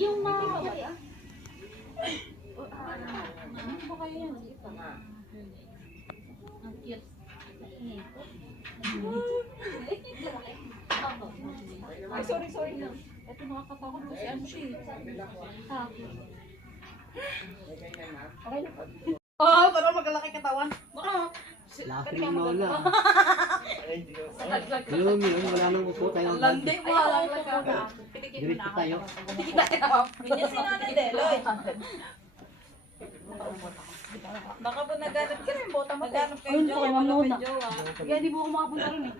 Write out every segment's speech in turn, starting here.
Yung mga ano ba kayo yan? Ang cute. Ay, sorry lang. Ito nakakatakot kasi ano siya eh. Okay na. Oh, parang magkalaki katawan. Baka. Laki mo na. Yun, wala nang upo tayo. Landi mo. Diretso tayo. Minyan si Nanay Deloy. Baka po naghanap ka rin, bota mo. Naghanap kayo jowa, wala kayo jowa. Kaya di mo ako makapunta rin eh.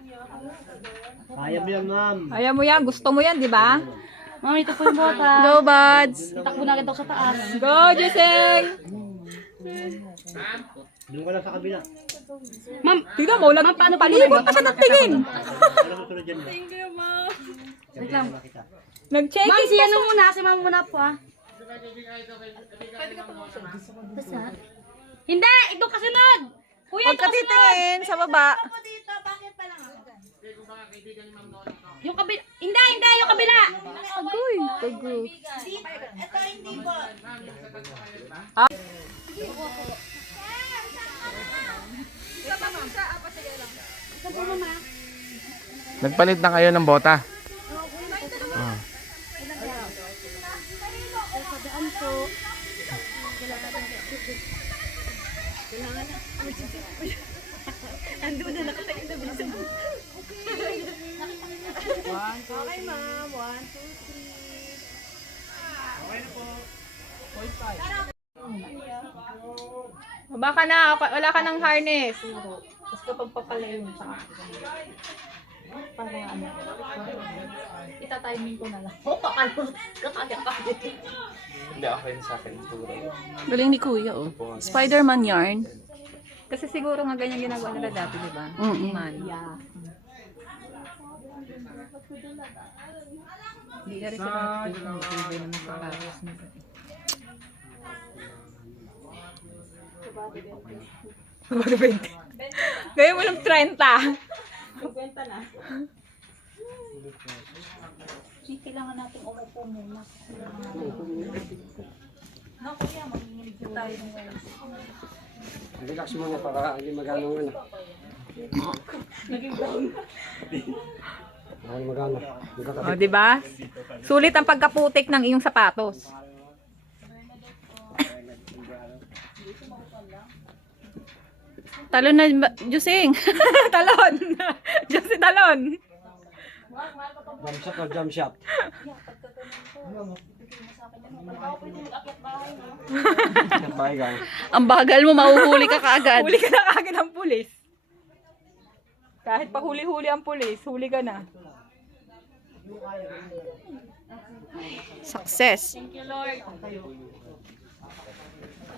Kaya mo yan, ma'am. Ayaw mo yan, gusto mo yan, di ba? Ma'am, ito po yung bota. Go, buds! Takbo na kita sa taas. Go, Jeseng! Doon ka lang sa kabila. Ma'am, tignan mo, palibot pa siya nagtingin. Ano mo sunod dyan? Thank you, ma'am. Wait lang. Nag-checking Ma'am, si pa ano siya. muna, si ma'am muna po ah. Basta? Hindi! Ito kasunod! Kuya, Huwag ka titingin sa baba. ako dito, bakit pa lang ako? Yung kabila, hindi, yung kabila! Agoy, tago. Ito hindi po. Nagpalit na kayo ng bota. Okay, ma'am. 1, 2, 3. Baba ka na, wala ka ng harness. Tapos kapag papalayo mo sa akin, para ano, itatiming ko na lang. Kakaya. Hindi, okay na sa akin. Galing ni Kuya, oh. Spider-Man yarn. Kasi siguro nga ganyan ginagawa nila dati, di ba? Man. Yeah. Hindi na rin sila nag-ibay naman sa karos nila. Bago 20. Gawin mo ng 30. 50 na. Kailangan natin umupo muna. No, kuya, manginginig na tayo ngayon. Relax mo nga para hindi magano nga. Naging brown. Ako magano. O, di ba? Sulit ang pagkaputik ng iyong sapatos. Talon na, Jusing. Talon. Jusing talon. Jump shot or jump shot? Kapay ka. Ang bagal mo, mahuhuli ka kaagad. Huli ka na kaagad ng pulis. Kahit pa huli-huli ang pulis, huli ka na. Success. Thank you, Lord.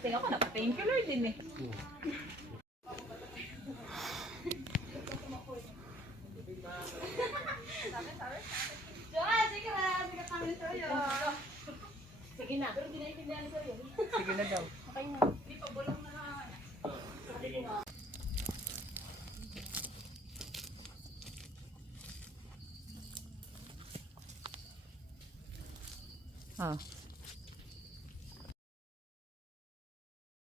Tingnan ko na, thank you, Lord din eh. Sige na. Pero hindi na itindihan ko yun. Sige na daw. Okay na. Hindi pa bulong na nga. Ah.